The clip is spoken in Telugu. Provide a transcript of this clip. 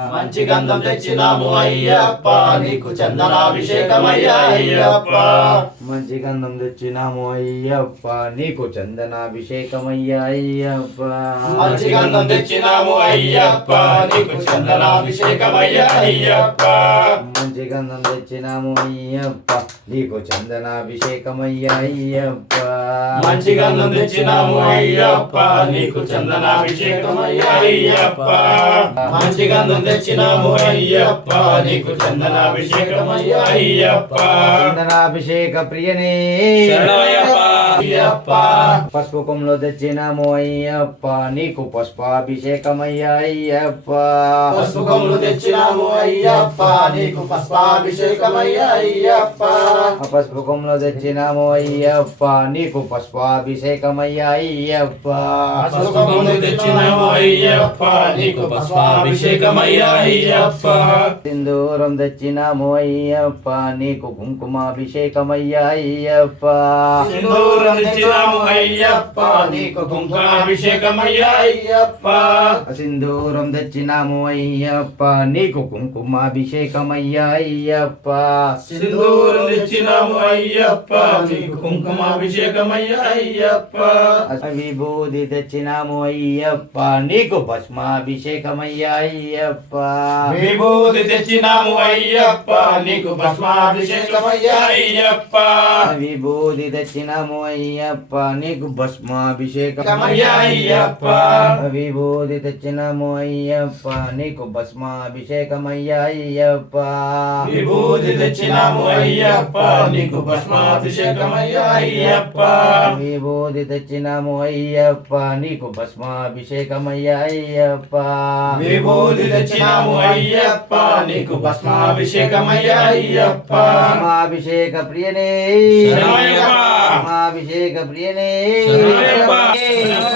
మంచి గంధం తెచ్చినాము అయ్యప్ప నీకు చందనాభిషేకమయ్యా అయ్యప్ప. మంచి గంధం తెచ్చినాము అయ్యప్ప నీకు చందనాభిషేకమయ్యా అయ్యప్ప. మంచి గంధం తెచ్చినాము అయ్యప్ప నీకు చందనాభిషేకమయ్యా అయ్యప్ప. మంచి గంధం తెచ్చినాము అయ్యప్ప నీకు చందనాభిషేకమయ్యా అయ్యప్ప. మంచి గంధం తెచ్చినాము అయ్యప్ప నీకు చందనాభిషేకమయ్యా అయ్యప్ప. మంచి గంధం తెచ్చినాము అయ్యప్ప నీకు చందనాభిషేకమయ్యా అయ్యప్ప. చందనాభిషేక ప్రియనే. అయ్యప్ప. పసుపు కొమ్ములో తెచ్చినాము అయ్యప్ప నీకు పుష్పాభిషేకమయ్యా అయ్యప్ప పసుపు కొమ్ములు తెచ్చినాము అయ్యప్ప నీకు పుష్పాభిషేకమయ్యా అయ్యప్ప ఆ పసుపు కొమ్ములో తెచ్చినాము అయ్యప్ప నీకు పుష్పాభిషేకమయ్యా అయ్యప్ప పసుపు కొమ్ములు తెచ్చినాము అయ్యప్ప నీకు పుష్పాభిషేకమయ్యా అయ్యప్ప సింధూరం తెచ్చినాము అయ్యప్ప నీకు కుంకుమాభిషేకమయ్యా అయ్యప్ప సింధూరం తెచ్చినాము అయ్యప్ప నీకు కుంకుమాభిషేకమయ్యా అయ్యప్ప. సింధూరం తెచ్చినాము అయ్యప్ప నీకు కుంకుమాభిషేకమయ్యా అయ్యప్ప. సింధూరం తెచ్చినాము అయ్యప్ప నీకు కుంకుమాభిషేకమయ్యా అయ్యప్ప. విభూది తెచ్చినాము అయ్యప్ప నీకు భస్మాభిషేకమయ్యా అయ్యప్ప. విభూతి తెచ్చినాము అయ్యప్ప నీకు భస్మాభిషేకమయ్యా అయ్యప్ప. విభూది తెచ్చినాము అయ్యప్ప నీకు భస్మాభిషేకమయ్యా కమయ్యా అయ్యప్ప విభూది తెచ్చినాము అయ్యప్ప నీకు భస్మాభిషేకమయ్యా అయ్యప్ప విభూతి తెచ్చినాము అయ్యప్ప నీకు భస్మాభిషేకమయ్యా అయ్యప్ప విభూది తెచ్చినాము అయ్యప్ప నీకు భస్మాభిషేకమయ్యా అయ్యప్ప విభూతి తెచ్చినాము అయ్యప్ప నీకు భస్మాభిషేకమయ్యా అయ్యప్ప భస్మాభిషేక ప్రియనే శరణమయ్యప్ప. భస్మాభిషేక Gabriele. Eh. eh